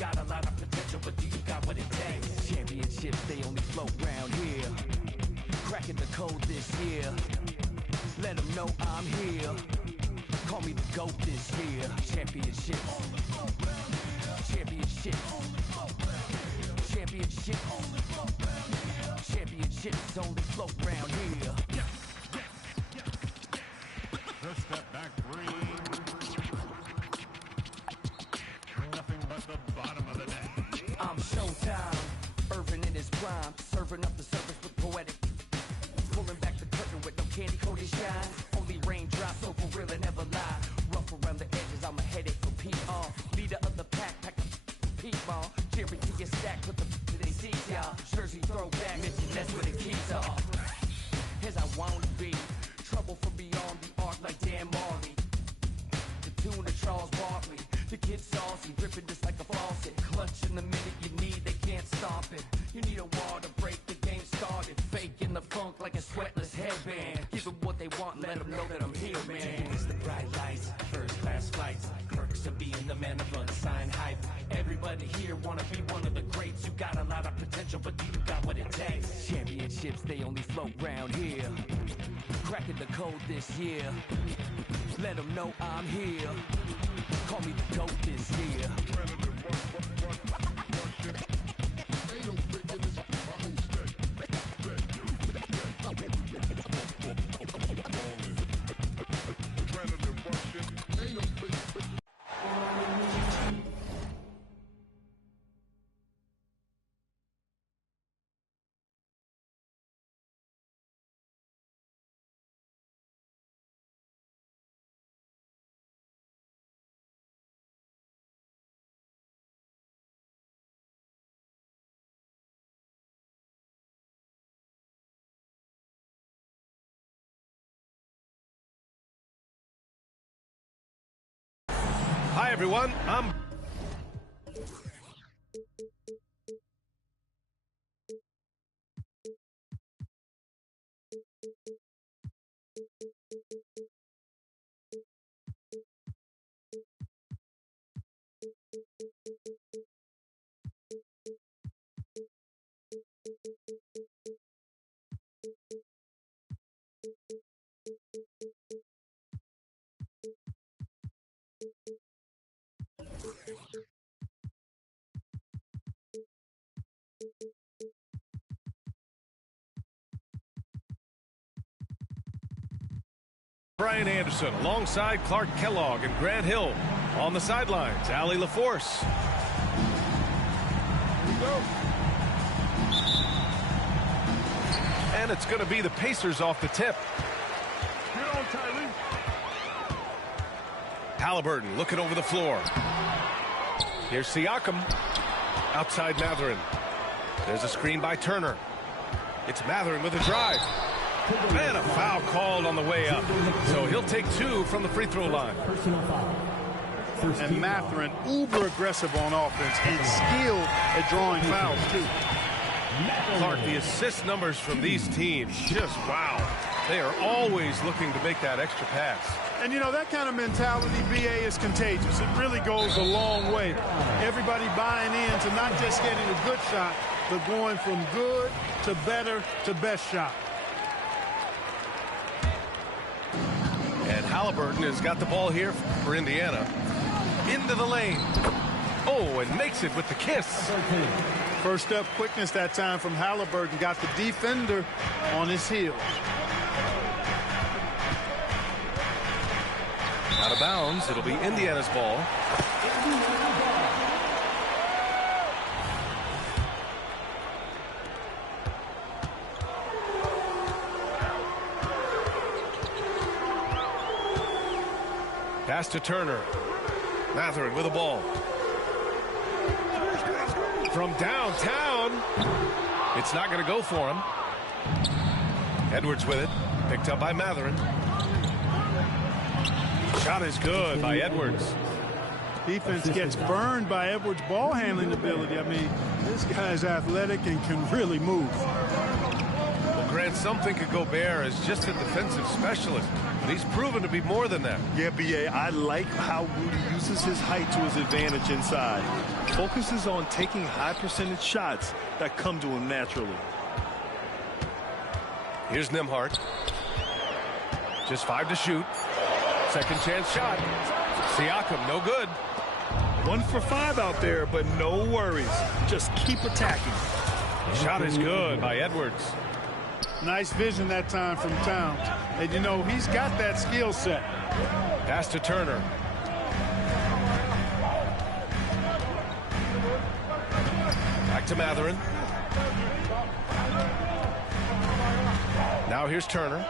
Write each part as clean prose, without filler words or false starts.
got a lot of potential, but do you got what it takes? Championships, they only float round here. Cracking the code this year. Let them know I'm here. Call me the GOAT this year. Championships. Championships. Championships. Championships only float round here. First step back three. Nothing but the bottom of the net. I'm Showtime. Irvin in his prime. Serving up the service with poetic. Pulling back the curtain with no candy coated shine. Only raindrops, so for real and never lie. Rough around the edges, I'm a headache for PR. Leader of the pack a P-ball. Jerry to your stack, put the to they see y'all. Jersey throwback, mention that's where the keys are. As I wanna be. Trouble from beyond the arc like Dan Marley. The tune of Charles Barkley. The kid saucy, ripping just like a faucet. Clutching the minute you need, they can't stop it. You need a wall to break the game started. Faking the funk like a sweatless headband. Give them what they want, let them know that I'm here, man. It's the bright lights, first class flights. Perks of being the man of unsigned hype. Everybody here wanna be one of the greats. You got a lot of potential, but do you got what it takes? Championships, they only float round here. Cracking the code this year. Let them know I'm here. Call me the GOAT this year. Hi, everyone. I'm... Brian Anderson alongside Clark Kellogg and Grant Hill. On the sidelines, Allie LaForce. And it's going to be the Pacers off the tip. Get on, Tyree. Halliburton looking over the floor. Here's Siakam. Outside Mathurin. There's a screen by Turner. It's Mathurin with a drive. And a foul called on the way up. So he'll take two from the free throw line. And Mathurin, uber aggressive on offense and skilled at drawing fouls, too. Clark, the assist numbers from these teams, just wow. They are always looking to make that extra pass. And, you know, that kind of mentality, BA, is contagious. It really goes a long way. Everybody buying in to not just getting a good shot, but going from good to better to best shot. And Halliburton has got the ball here for Indiana. Into the lane. Oh, and makes it with the kiss. First step quickness that time from Halliburton. Got the defender on his heel. Out of bounds. It'll be Indiana's ball. Pass to Turner. Mathurin with the ball. From downtown. It's not going to go for him. Edwards with it. Picked up by Mathurin. Shot is good by Edwards. Defense gets burned by Edwards' ball handling ability. I mean, this guy's athletic and can really move. Well, Grant, some think of Gobert as just a defensive specialist, but he's proven to be more than that. Yeah, B.A., I like how Rudy uses his height to his advantage inside. Focuses on taking high percentage shots that come to him naturally. Here's Nembhard. Just 5 to shoot. Second chance shot. Siakam, no good. 1 for 5 out there, but no worries. Just keep attacking. Shot is good by Edwards. Nice vision that time from Towns. And, you know, he's got that skill set. Pass to Turner. Back to Mathurin. Now here's Turner.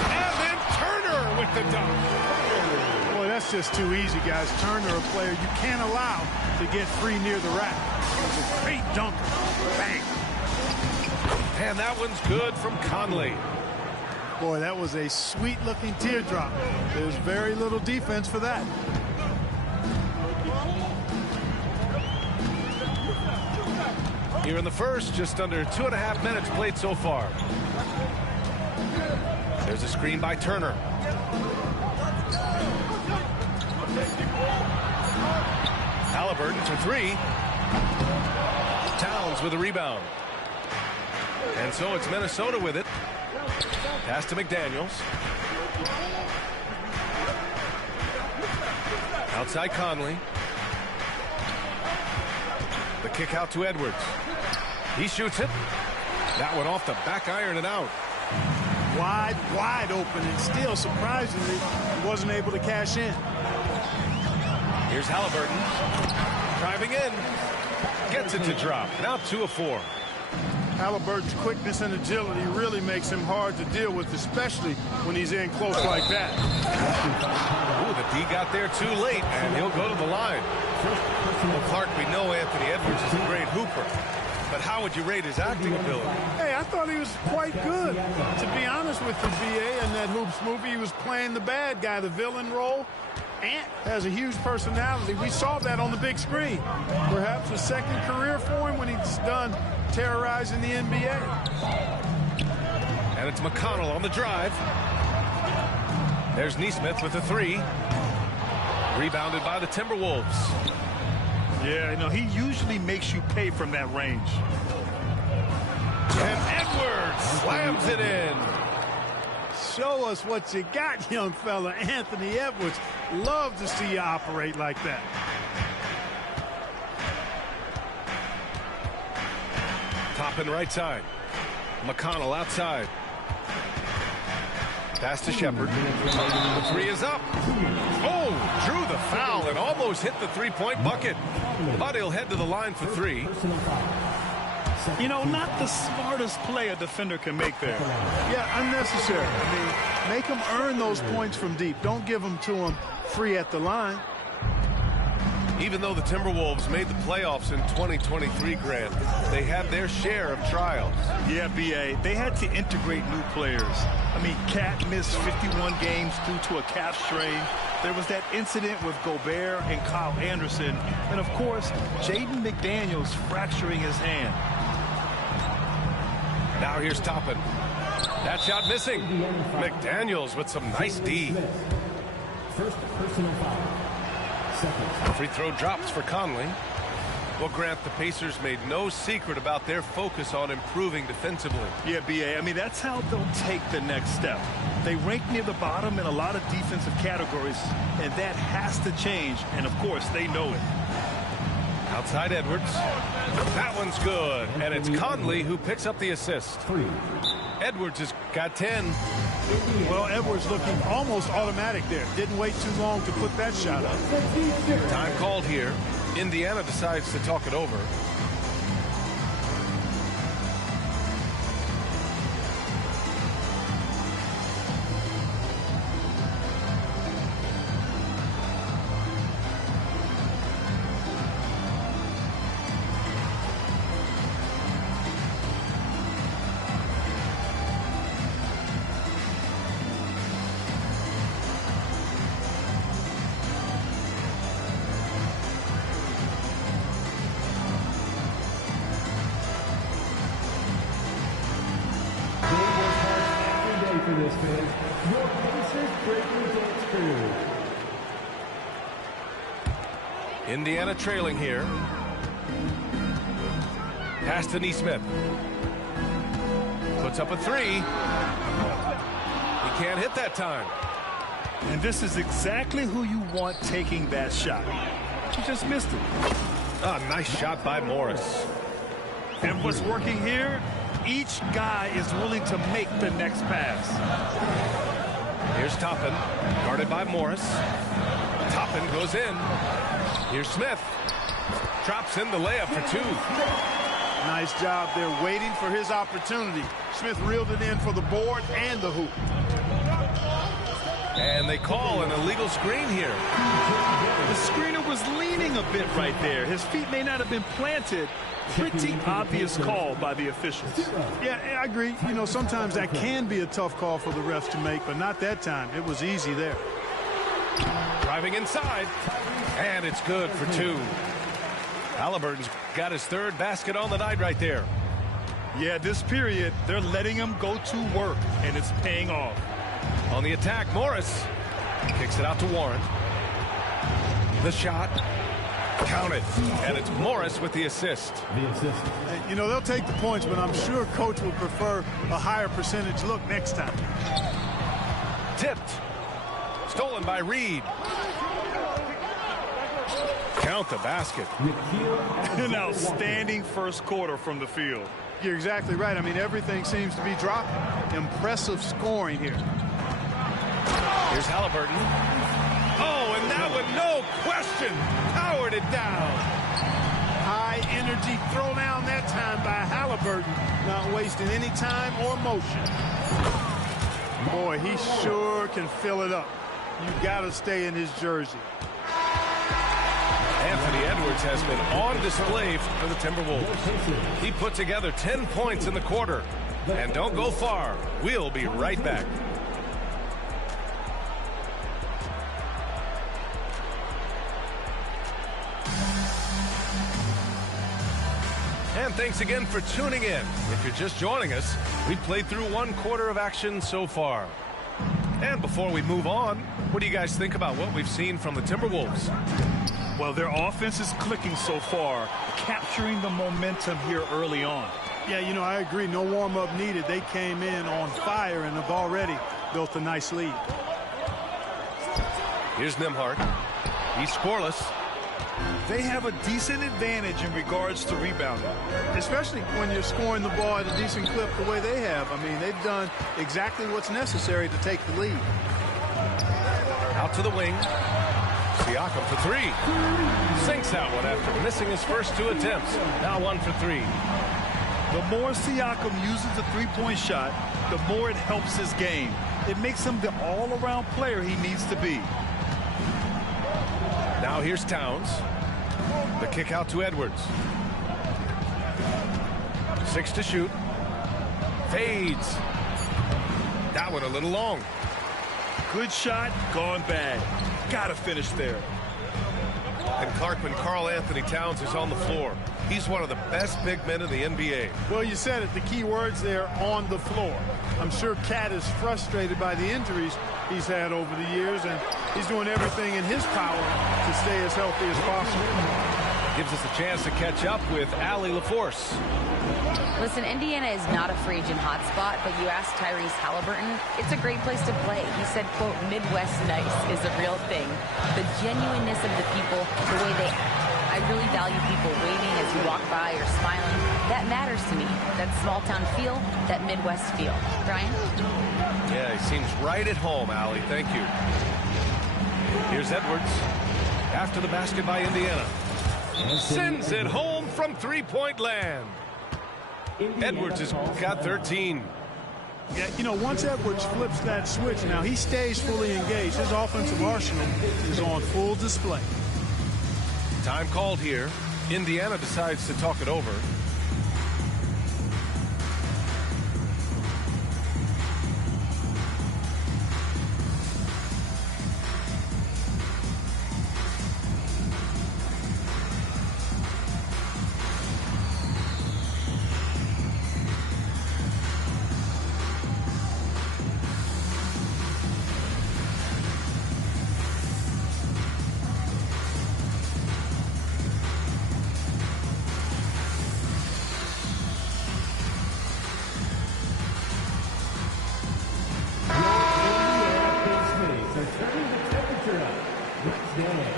And then Turner with the dunk. Boy, that's just too easy, guys. Turner, a player you can't allow to get free near the rack. He's a great dunker. Bang. And that one's good from Conley. Boy, that was a sweet-looking teardrop. There's very little defense for that. Here in the first, just under 2.5 minutes played so far. There's a screen by Turner. Halliburton for 3. Towns with a rebound. And so it's Minnesota with it. Pass to McDaniels. Outside Conley. The kick out to Edwards. He shoots it. That one off the back iron and out. Wide open, and still, surprisingly, he wasn't able to cash in. Here's Halliburton. Driving in. Gets it to drop. Now 2 of 4. Halliburton's quickness and agility really makes him hard to deal with, especially when he's in close like that. Ooh, the D got there too late, and he'll go to the line. Well, Clark, we know Anthony Edwards is a great hooper, but how would you rate his acting ability? Hey, I thought he was quite good. To be honest with you, B.A., in that Hoops movie, he was playing the bad guy, the villain role. Ant has a huge personality. We saw that on the big screen. Perhaps a second career for him when he's done terrorizing the NBA. And it's McConnell on the drive. There's Nesmith with a 3. Rebounded by the Timberwolves. Yeah, you know, he usually makes you pay from that range. And Edwards slams it in. Show us what you got, young fella. Anthony Edwards. Love to see you operate like that. Top and right side. McConnell outside. Pass to Shepard. The 3 is up. Oh, drew the foul and almost hit the three-point bucket. But he'll head to the line for 3. You know, not the smartest play a defender can make there. Yeah, unnecessary. I mean, make them earn those points from deep. Don't give them to them free at the line. Even though the Timberwolves made the playoffs in 2023, Grant, they had their share of trials. Yeah, B.A., they had to integrate new players. I mean, Cat missed 51 games due to a calf strain. There was that incident with Gobert and Kyle Anderson. And, of course, Jaden McDaniels fracturing his hand. Now here's Toppin. That shot missing. McDaniels with some nice D. First personal foul. Free throw drops for Conley. Well, Grant, the Pacers made no secret about their focus on improving defensively. Yeah, B.A., I mean, that's how they'll take the next step. They rank near the bottom in a lot of defensive categories, and that has to change, and, of course, they know it. Outside Edwards. That one's good, and it's Conley who picks up the assist. Edwards has got 10. Well, Edwards looking almost automatic there. Didn't wait too long to put that shot up. Time called here. Indiana decides to talk it over. Indiana trailing here. Pass to Nesmith. Puts up a three. He can't hit that time. And this is exactly who you want taking that shot. He just missed it. A nice shot by Morris. And what's working here, each guy is willing to make the next pass. Here's Toppin, guarded by Morris. Toppin goes in. Here's Smith. Drops in the layup for two. Nice job there, waiting for his opportunity. Smith reeled it in for the board and the hoop. And they call an illegal screen here. The screener was leaning a bit right there. His feet may not have been planted. Pretty obvious call by the officials. Yeah, I agree. You know, sometimes that can be a tough call for the refs to make, but not that time. It was easy there. Driving inside, and it's good for two. Halliburton's got his third basket on the night right there. Yeah, this period, they're letting him go to work, and it's paying off. On the attack, Morris kicks it out to Warren. The shot, counted, and it's Morris with the assist. You know, they'll take the points, but I'm sure coach would prefer a higher percentage look next time. Tipped. Stolen by Reed. Count the basket. An outstanding first quarter from the field. You're exactly right. I mean, everything seems to be dropping. Impressive scoring here. Here's Halliburton. Oh, and that one, no question, powered it down. High energy throw down that time by Halliburton. Not wasting any time or motion. Boy, he sure can fill it up. You got to stay in his jersey. Anthony Edwards has been on display for the Timberwolves. He put together 10 points in the quarter. And don't go far. We'll be right back. And thanks again for tuning in. If you're just joining us, we've played through one quarter of action so far. And before we move on, what do you guys think about what we've seen from the Timberwolves? Well, their offense is clicking so far, capturing the momentum here early on. Yeah, you know, I agree. No warm-up needed. They came in on fire and have already built a nice lead. Here's Nembhard. He's scoreless. They have a decent advantage in regards to rebounding. Especially when you're scoring the ball at a decent clip the way they have. I mean, they've done exactly what's necessary to take the lead. Out to the wing. Siakam for three. Sinks that one after missing his first two attempts. Now 1 for 3. The more Siakam uses the three-point shot, the more it helps his game. It makes him the all-around player he needs to be. Now here's Towns. The kick out to Edwards. 6 to shoot. Fades. That one a little long. Good shot, gone bad. Gotta finish there. And Clark, when Karl Anthony Towns is on the floor, he's one of the best big men in the NBA. Well, you said it, the key words there, on the floor. I'm sure Cat is frustrated by the injuries he's had over the years, and he's doing everything in his power to stay as healthy as possible. Gives us a chance to catch up with Allie LaForce. Listen, Indiana is not a free agent hotspot, but you asked Tyrese Halliburton, it's a great place to play. He said, quote, Midwest nice is a real thing. The genuineness of the people, the way they act. I really value people waving as you walk by or smiling. That matters to me. That small town feel, that Midwest feel. Brian? Yeah, he seems right at home, Allie. Thank you. Here's Edwards. After the basket by Indiana. Sends it home from three-point land. Edwards has got 13. Yeah, you know, once Edwards flips that switch now, he stays fully engaged. His offensive arsenal is on full display. Time called here. Indiana decides to talk it over.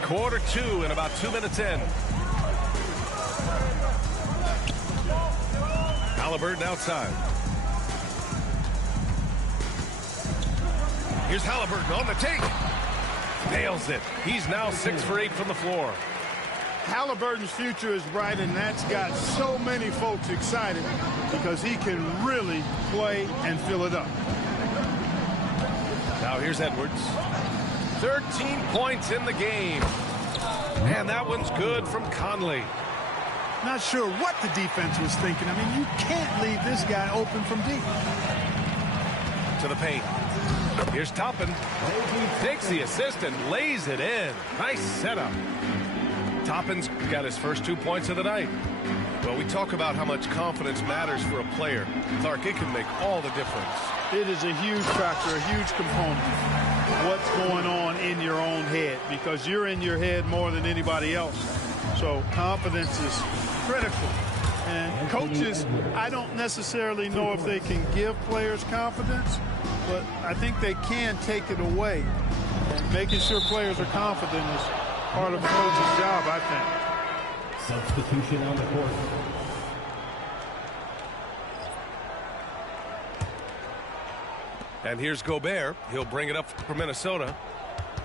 Quarter 2 and about 2 minutes in. Halliburton outside. Here's Halliburton on the take. Nails it. He's now 6 for 8 from the floor. Halliburton's future is bright, and that's got so many folks excited because he can really play and fill it up. Now here's Edwards. 13 points in the game. And that one's good from Conley. Not sure what the defense was thinking. I mean, you can't leave this guy open from deep. To the paint. Here's Toppin. Takes the assist and lays it in. Nice setup. Toppin's got his first 2 points of the night. Well, we talk about how much confidence matters for a player. Clark, it can make all the difference. It is a huge factor, a huge component. What's going on in your own head, because you're in your head more than anybody else. So confidence is critical. And coaches, I don't necessarily know if they can give players confidence, but I think they can take it away. And making sure players are confident is part of a coach's job, I think. Substitution on the court. And here's Gobert. He'll bring it up for Minnesota.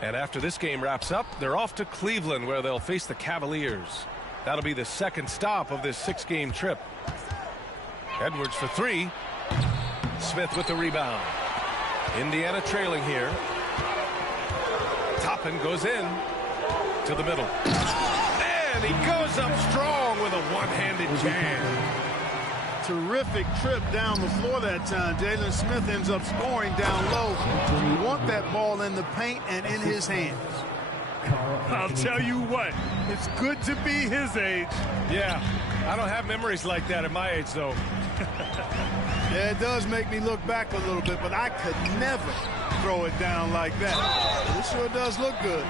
And after this game wraps up, they're off to Cleveland, where they'll face the Cavaliers. That'll be the second stop of this 6-game trip. Edwards for 3. Smith with the rebound. Indiana trailing here. Toppin goes in to the middle. And he goes up strong with a one-handed jam. Terrific trip down the floor that time. Jalen Smith ends up scoring down low. You want that ball in the paint and in his hands. I'll tell you what, it's good to be his age. Yeah, I don't have memories like that at my age, though. Yeah, it does make me look back a little bit, but I could never throw it down like that. It sure does look good.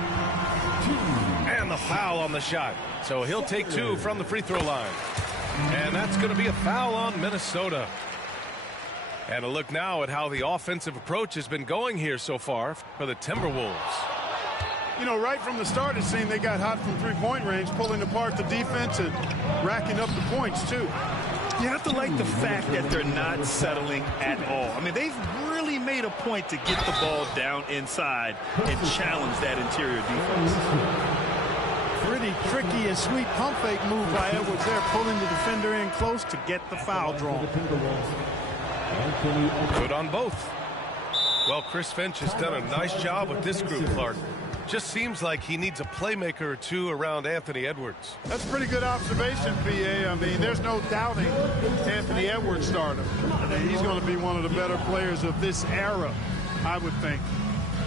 And the foul on the shot. So he'll take 2 from the free throw line. And that's going to be a foul on Minnesota. And a look now at how the offensive approach has been going here so far for the Timberwolves. You know, right from the start, it seemed they got hot from three-point range, pulling apart the defense and racking up the points, too. You have to like the fact that they're not settling at all. I mean, they've really made a point to get the ball down inside and challenge that interior defense. Pretty tricky and sweet pump fake move by Edwards there, pulling the defender in close to get the foul drawn. Good on both. Well, Chris Finch has done a nice job with this group, Clark. Just seems like he needs a playmaker or two around Anthony Edwards. That's a pretty good observation, PA. I mean, there's no doubting Anthony Edwards started. I mean, he's going to be one of the better players of this era, I would think.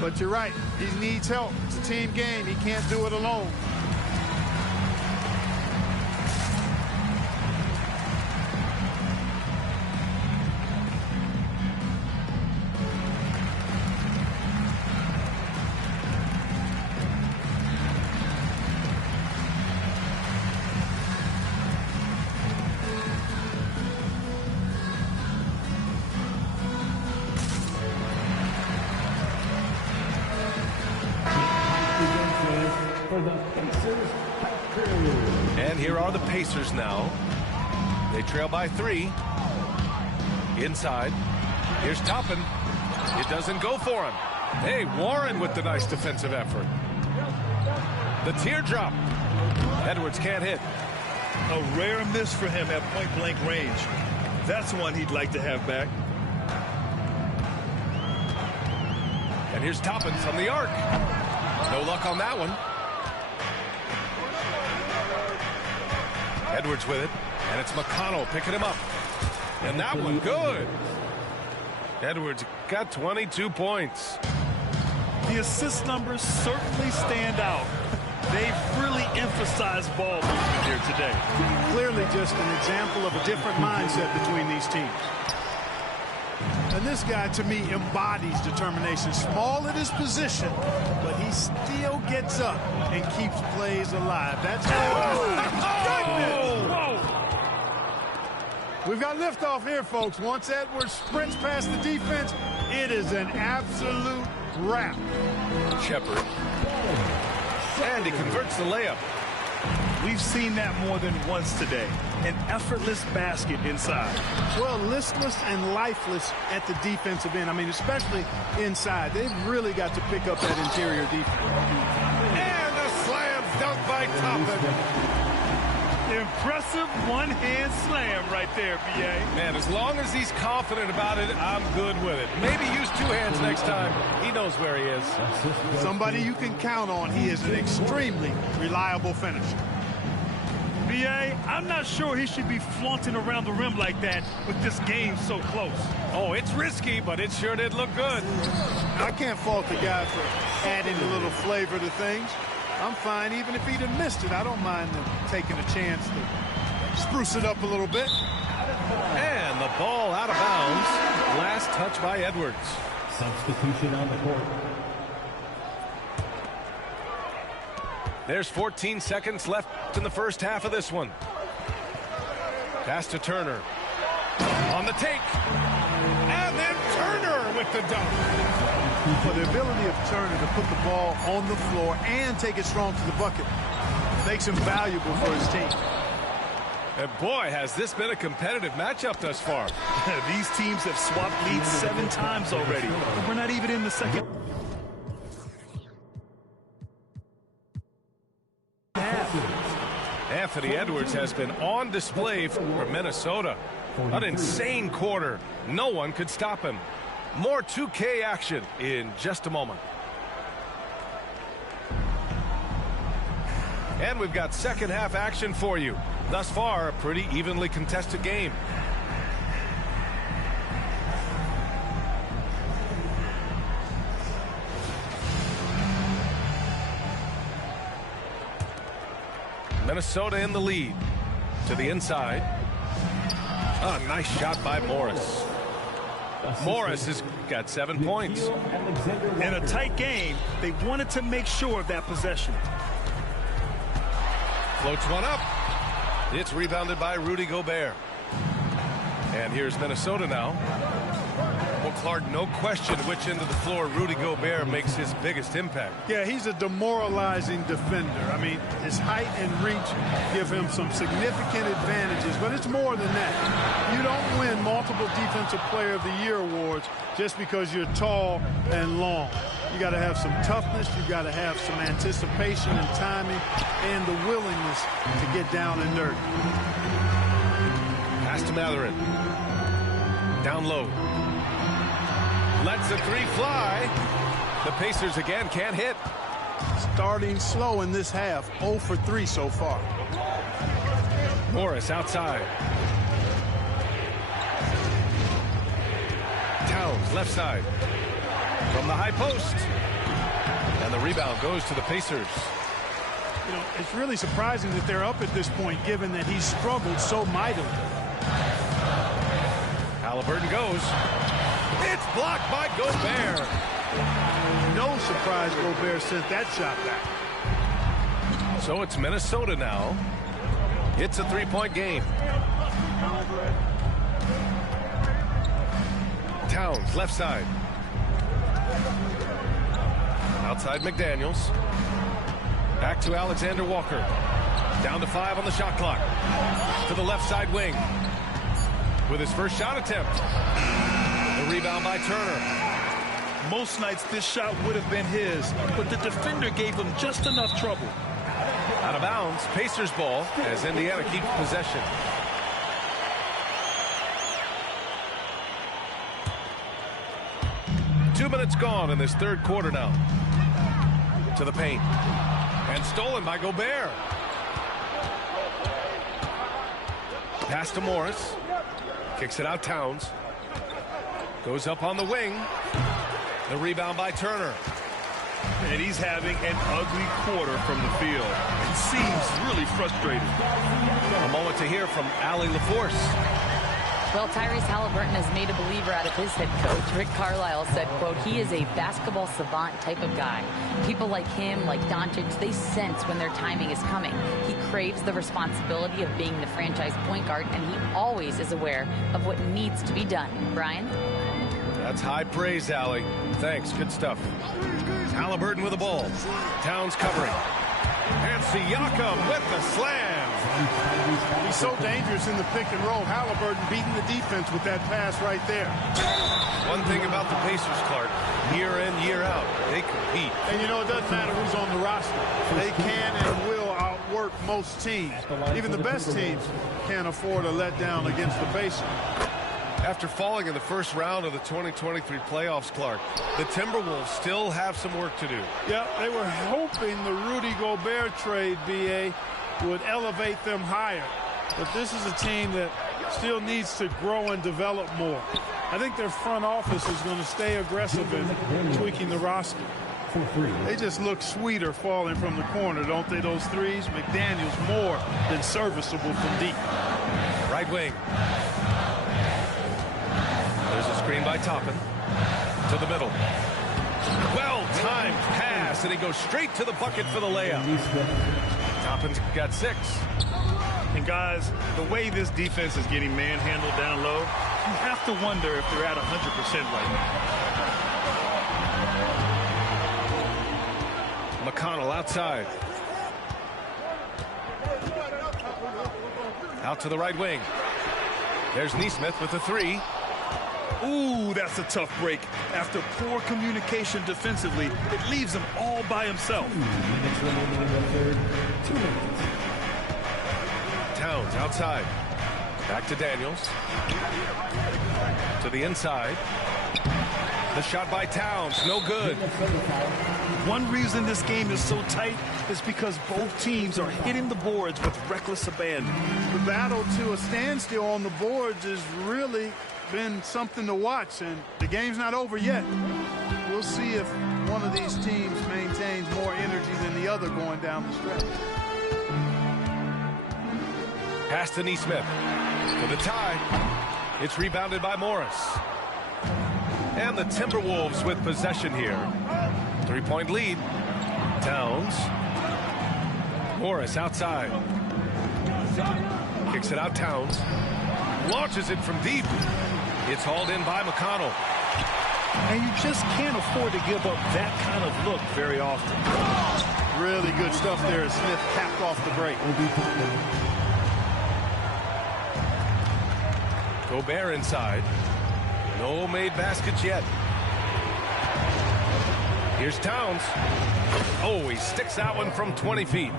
But you're right. He needs help. It's a team game. He can't do it alone. And here are the Pacers now. They trail by 3. Inside. Here's Toppin. It doesn't go for him. Hey, Warren with the nice defensive effort. The teardrop. Edwards can't hit. A rare miss for him at point-blank range. That's one he'd like to have back. And here's Toppin from the arc. No luck on that one. Edwards with it, and it's McConnell picking him up. And that one good. Edwards got 22 points. The assist numbers certainly stand out. They've really emphasized ball movement here today. Clearly just an example of a different mindset between these teams. And this guy, to me, embodies determination. Small at his position, but he still gets up and keeps plays alive. That's We've got liftoff here, folks. Once Edwards sprints past the defense, it is an absolute wrap. Shepard. And he converts the layup. We've seen that more than once today. An effortless basket inside. Well, listless and lifeless at the defensive end. I mean, especially inside. They've really got to pick up that interior defense. And a slam dunk by Toppin. Impressive one-hand slam right there, B.A. Man, as long as he's confident about it, I'm good with it. Maybe use two hands next time. He knows where he is. Somebody you can count on. He is an extremely reliable finisher. B.A., I'm not sure he should be flaunting around the rim like that with this game so close. Oh, it's risky, but it sure did look good. I can't fault the guy for adding a little flavor to things. I'm fine even if he'd have missed it. I don't mind them taking a chance to spruce it up a little bit. And the ball out of bounds. Last touch by Edwards. Substitution on the court. There's 14 seconds left in the first half of this one. Pass to Turner. On the take. And then Turner with the dunk. For the ability of Turner to put the ball on the floor and take it strong to the bucket makes him valuable for his team. And boy, has this been a competitive matchup thus far. These teams have swapped leads 7 times already. We're not even in the second half. Anthony Edwards has been on display for Minnesota. An insane quarter. No one could stop him. More 2K action in just a moment. And we've got second half action for you. Thus far, a pretty evenly contested game. Minnesota in the lead. To the inside. A nice shot by Morris. Morris has got 7 points. In a tight game, they wanted to make sure of that possession. Floats one up. It's rebounded by Rudy Gobert. And here's Minnesota now. Well, Clark, no question which end of the floor Rudy Gobert makes his biggest impact. Yeah, he's a demoralizing defender. I mean, his height and reach give him some significant advantages, but it's more than that. You don't win multiple Defensive Player of the Year awards just because you're tall and long. You got to have some toughness, you got to have some anticipation and timing, and the willingness to get down and dirty. Pass to Matherin. Down low. Lets the three fly. The Pacers again can't hit. Starting slow in this half, 0 for 3 so far. Morris outside. Towns left side. From the high post. And the rebound goes to the Pacers. You know, it's really surprising that they're up at this point, given that he's struggled so mightily. Halliburton goes. It's blocked by Gobert. No surprise Gobert sent that shot back. So it's Minnesota now. It's a three-point game. Towns left side. Outside McDaniels. Back to Alexander Walker. Down to 5 on the shot clock. To the left side wing. With his first shot attempt. The rebound by Turner. Most nights this shot would have been his, but the defender gave him just enough trouble. Out of bounds, Pacers ball as Indiana keeps possession. Two minutes gone in this third quarter now. To the paint. And stolen by Gobert. Pass to Morris. Kicks it out Towns. Goes up on the wing. The rebound by Turner. And he's having an ugly quarter from the field. It seems really frustrated. A moment to hear from Allie LaForce. Well, Tyrese Halliburton has made a believer out of his head coach. Rick Carlisle said, quote, he is a basketball savant type of guy. People like him, like Doncic, they sense when their timing is coming. He craves the responsibility of being the franchise point guard, and he always is aware of what needs to be done. Brian? That's high praise, Allie. Thanks. Good stuff. Halliburton with the ball. Towns covering. And Siakam with the slam. He's so dangerous in the pick and roll. Halliburton beating the defense with that pass right there. One thing about the Pacers, Clark, year in, year out, they compete. And you know, it doesn't matter who's on the roster. They can and will outwork most teams. Even the best teams can't afford a letdown against the Pacers. After falling in the first round of the 2023 playoffs, Clark, the Timberwolves still have some work to do. Yeah, they were hoping the Rudy Gobert trade, B.A., would elevate them higher. But this is a team that still needs to grow and develop more. I think their front office is going to stay aggressive in tweaking the roster. They just look sweeter falling from the corner, don't they, those threes? McDaniels more than serviceable from deep. Right wing. There's a screen by Toppin. To the middle. Well-timed pass, and he goes straight to the bucket for the layup. Toppin's got 6. And guys, the way this defense is getting manhandled down low, you have to wonder if they're at 100% right now. McConnell outside. Out to the right wing. There's Nesmith with the 3. Ooh, that's a tough break. After poor communication defensively, it leaves him all by himself. Towns outside. Back to Daniels. To the inside. The shot by Towns, no good. One reason this game is so tight is because both teams are hitting the boards with reckless abandon. The battle to a standstill on the boards has really been something to watch, and the game's not over yet. We'll see if one of these teams maintains more energy than the other going down the stretch. Pass to Nesmith. For the tie. It's rebounded by Morris. And the Timberwolves with possession here. 3-point lead. Towns. Morris outside. Kicks it out, Towns. Launches it from deep. It's hauled in by McConnell. And you just can't afford to give up that kind of look very often. Really good stuff there as Smith capped off the break. Gobert inside. No made baskets yet. Here's Towns. Oh, he sticks that one from 20 feet.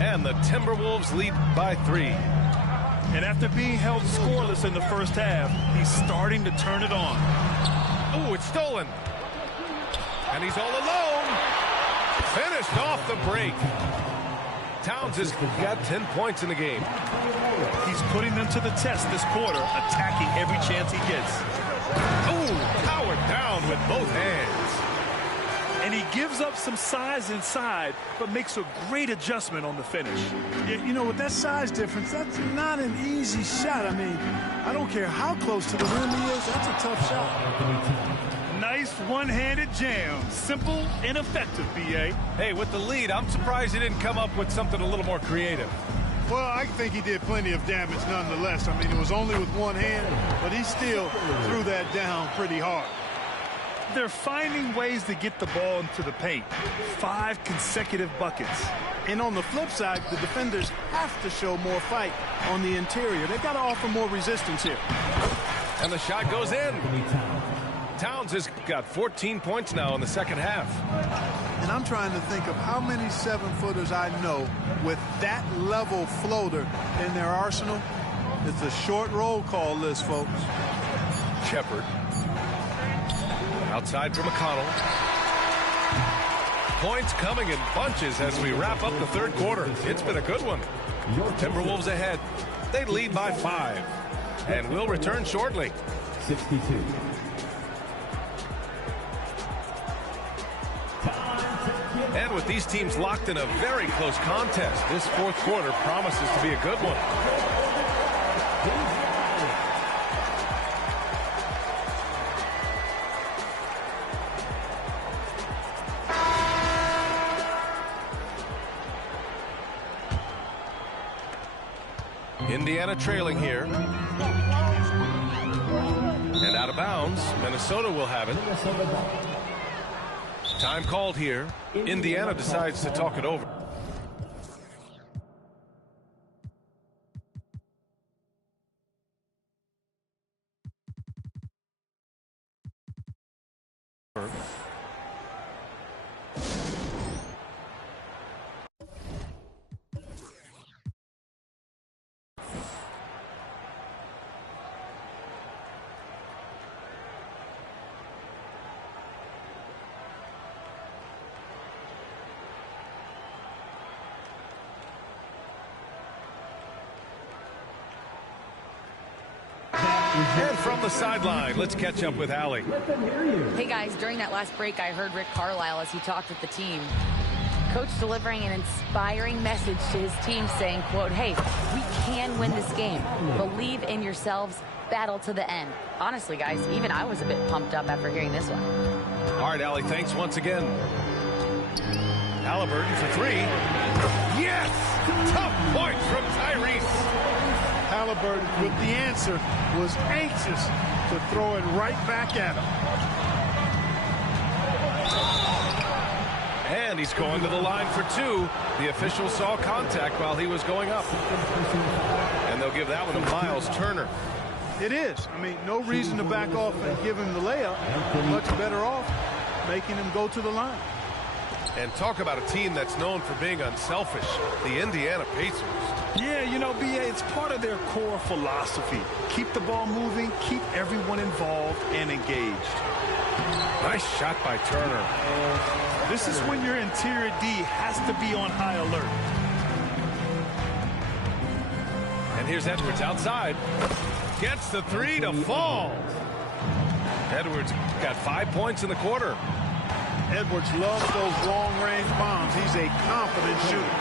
And the Timberwolves lead by 3. And after being held scoreless in the first half, he's starting to turn it on. Oh, it's stolen. And he's all alone. Finished off the break. Towns has got 10 points in the game. He's putting them to the test this quarter, attacking every chance he gets. Oh, powered down with both hands. And he gives up some size inside, but makes a great adjustment on the finish. You know, with that size difference, that's not an easy shot. I mean, I don't care how close to the rim he is, that's a tough shot. Nice one-handed jam. Simple and effective, B.A. Hey, with the lead, I'm surprised he didn't come up with something a little more creative. Well, I think he did plenty of damage nonetheless. I mean, it was only with one hand, but he still threw that down pretty hard. They're finding ways to get the ball into the paint. 5 consecutive buckets. And on the flip side, the defenders have to show more fight on the interior. They've got to offer more resistance here. And the shot goes in. Towns has got 14 points now in the second half. And I'm trying to think of how many 7-footers I know with that level floater in their arsenal. It's a short roll call list, folks. Shepard. Outside for McConnell. Points coming in bunches as we wrap up the third quarter. It's been a good one. Timberwolves ahead. They lead by 5. And we'll return shortly. 62. And with these teams locked in a very close contest, this fourth quarter promises to be a good one. Indiana trailing here. And out of bounds, Minnesota will have it. Time called here. Indiana decides to talk it over. And from the sideline, let's catch up with Allie. Hey guys, during that last break, I heard Rick Carlisle as he talked with the team. Coach delivering an inspiring message to his team saying, quote, hey, we can win this game. Believe in yourselves. Battle to the end. Honestly, guys, even I was a bit pumped up after hearing this one. All right, Allie, thanks once again. Halliburton for three. Yes! Tough point from Tyrese. Halliburton, with the answer, was anxious to throw it right back at him. And he's going to the line for two. The official saw contact while he was going up. And they'll give that one to Miles Turner. It is. I mean, no reason to back off and give him the layup. Much better off making him go to the line. And talk about a team that's known for being unselfish, the Indiana Pacers. Yeah, you know, BA, it's part of their core philosophy. Keep the ball moving, keep everyone involved and engaged. Nice shot by Turner. This is when your interior D has to be on high alert. And here's Edwards outside. Gets the three to fall. Edwards got 5 points in the quarter. Edwards loves those long-range bombs. He's a confident shooter.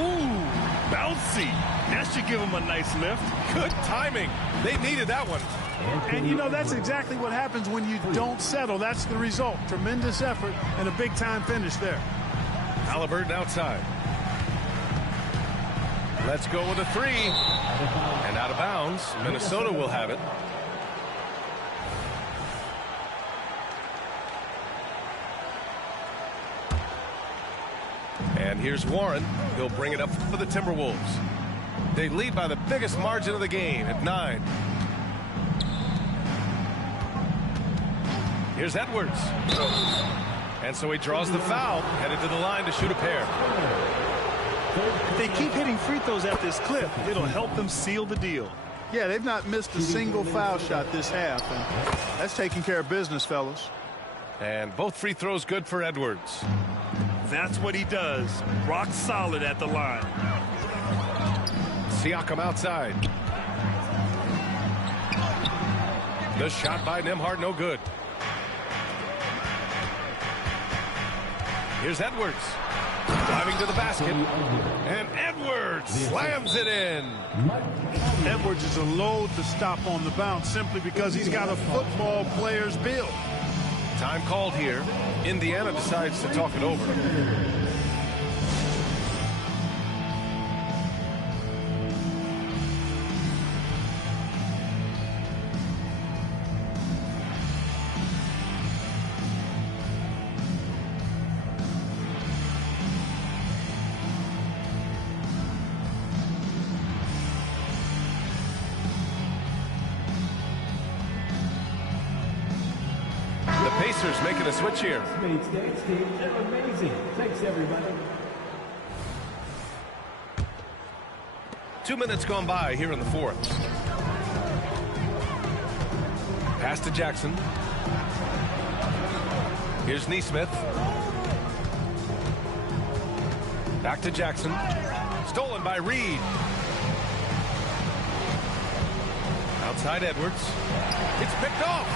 Ooh, bouncy. That should give him a nice lift. Good timing. They needed that one. And, you know, that's exactly what happens when you don't settle. That's the result. Tremendous effort and a big-time finish there. Halliburton outside. Let's go with a three. And out of bounds. Minnesota will have it. And here's Warren. He'll bring it up for the Timberwolves. They lead by the biggest margin of the game at 9. Here's Edwards. And so he draws the foul, headed to the line to shoot a pair. If they keep hitting free throws at this clip, it'll help them seal the deal. Yeah, they've not missed a single foul shot this half, and that's taking care of business, fellas. And both free throws good for Edwards. That's what he does. Rock solid at the line. Siakam outside. The shot by Nembhard, no good. Here's Edwards. Driving to the basket. And Edwards slams it in. Edwards is a load to stop on the bounce simply because he's got a football player's build. Time called here. Indiana decides to talk it over. Pacers making a switch here. They're amazing. Thanks, everybody. 2 minutes gone by here in the fourth. Pass to Jackson. Here's Nesmith. Back to Jackson. Stolen by Reed. Outside Edwards. It's picked off.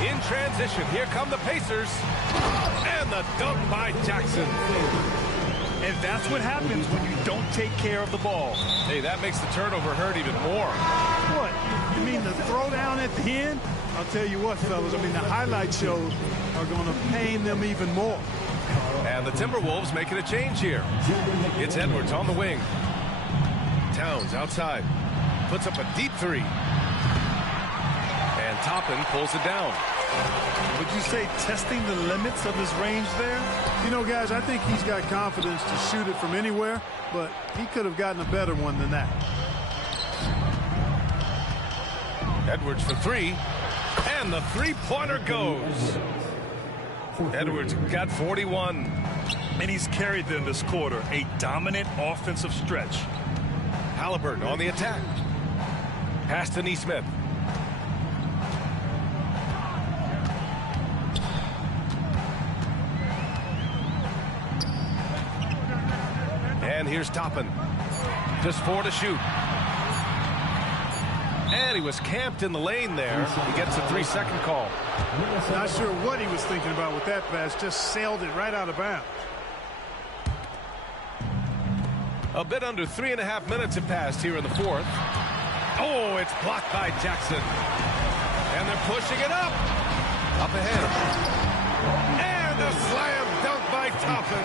In transition, here come the Pacers. And the dunk by Jackson. And that's what happens when you don't take care of the ball. Hey, that makes the turnover hurt even more. What? You mean the throwdown at the end? I'll tell you what, fellas. I mean, the highlight shows are going to pain them even more. And the Timberwolves making a change here. It's Edwards on the wing. Towns outside. Puts up a deep three. And Toppin pulls it down. Would you say testing the limits of his range there? You know, guys, I think he's got confidence to shoot it from anywhere, but he could have gotten a better one than that. Edwards for three. And the three-pointer goes. Edwards got 41. And he's carried them this quarter. A dominant offensive stretch. Halliburton on the attack. Pass to Nesmith. And here's Toppin. Just 4 to shoot. And he was camped in the lane there. He gets a 3-second call. Not sure what he was thinking about with that pass. Just sailed it right out of bounds. A bit under 3.5 minutes have passed here in the fourth. Oh, it's blocked by Jackson. And they're pushing it up. Up ahead. And a slam dunk by Toppin.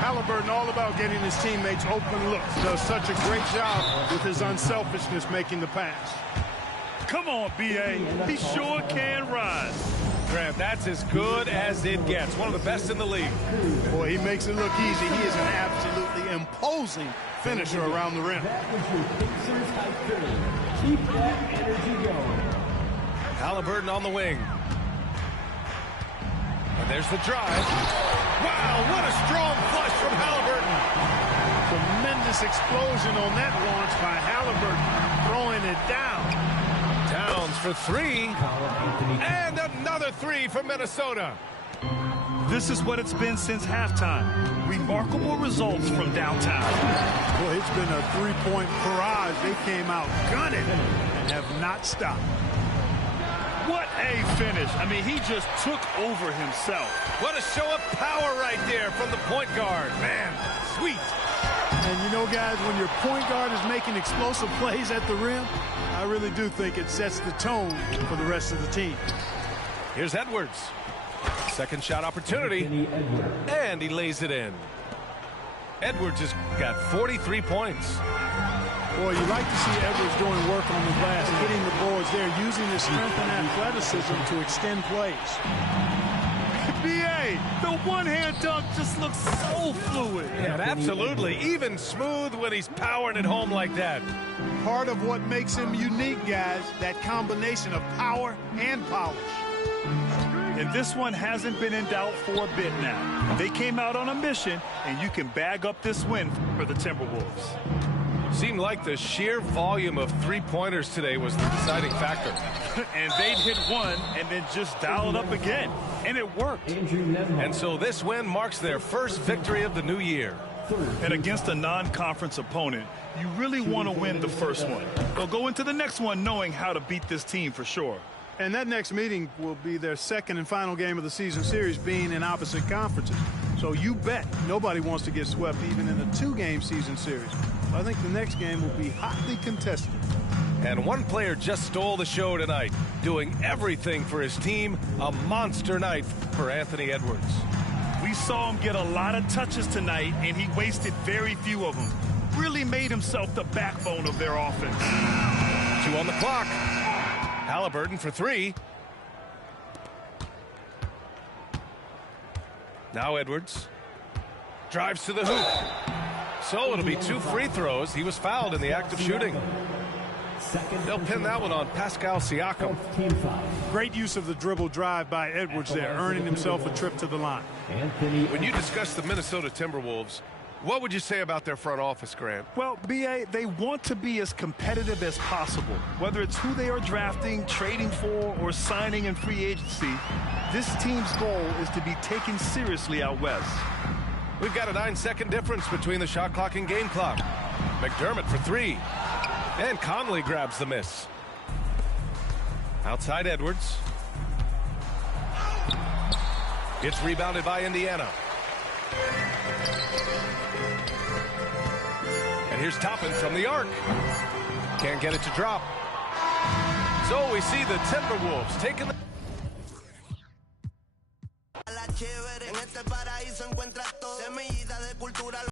Halliburton all about getting his teammates open looks. Does such a great job with his unselfishness making the pass. Come on, B.A. He sure can rise. Graham, that's as good as it gets. One of the best in the league. Boy, he makes it look easy. He is an absolutely imposing finisher around the rim. Keep that energy going. Halliburton on the wing. And there's the drive. Wow, what a strong flush from Halliburton. Tremendous explosion on that launch by Halliburton, throwing it down. Towns for three. And another three for Minnesota. This is what it's been since halftime. Remarkable results from downtown. Boy, it's been a three-point barrage. They came out gunning and have not stopped. What a finish. I mean, he just took over himself. What a show of power right there from the point guard. Man, sweet. And you know, guys, when your point guard is making explosive plays at the rim, I really do think it sets the tone for the rest of the team. Here's Edwards. Second shot opportunity. And he lays it in. Edwards has got 43 points. Boy, you like to see Edwards doing work on the glass, hitting the boards there, using his strength and athleticism to extend plays. B.A., the one-hand dunk just looks so fluid. Yeah, absolutely. Even smooth when he's powering it home like that. Part of what makes him unique, guys, that combination of power and polish. And this one hasn't been in doubt for a bit now. They came out on a mission, and you can bag up this win for the Timberwolves. Seemed like the sheer volume of three-pointers today was the deciding factor. And they'd hit one and then just dial it up again. And it worked. And so this win marks their first victory of the new year. And against a non-conference opponent, you really want to win the first one. They'll go into the next one knowing how to beat this team for sure. And that next meeting will be their second and final game of the season series, being in opposite conferences. So you bet nobody wants to get swept even in a two-game season series. So I think the next game will be hotly contested. And one player just stole the show tonight, doing everything for his team. A monster night for Anthony Edwards. We saw him get a lot of touches tonight, and he wasted very few of them. Really made himself the backbone of their offense. 2 on the clock. Halliburton for three. Now Edwards drives to the hoop. So it'll be 2 free throws. He was fouled in the act of shooting. They'll pin that one on Pascal Siakam. Great use of the dribble drive by Edwards there, earning himself a trip to the line. When you discuss the Minnesota Timberwolves, what would you say about their front office, Grant? Well, B.A., they want to be as competitive as possible. Whether it's who they are drafting, trading for, or signing in free agency, this team's goal is to be taken seriously out west. We've got a 9-second difference between the shot clock and game clock. McDermott for three. And Conley grabs the miss. Outside Edwards. It's rebounded by Indiana. And here's Toppin from the arc. Can't get it to drop. So we see the Timberwolves taking the...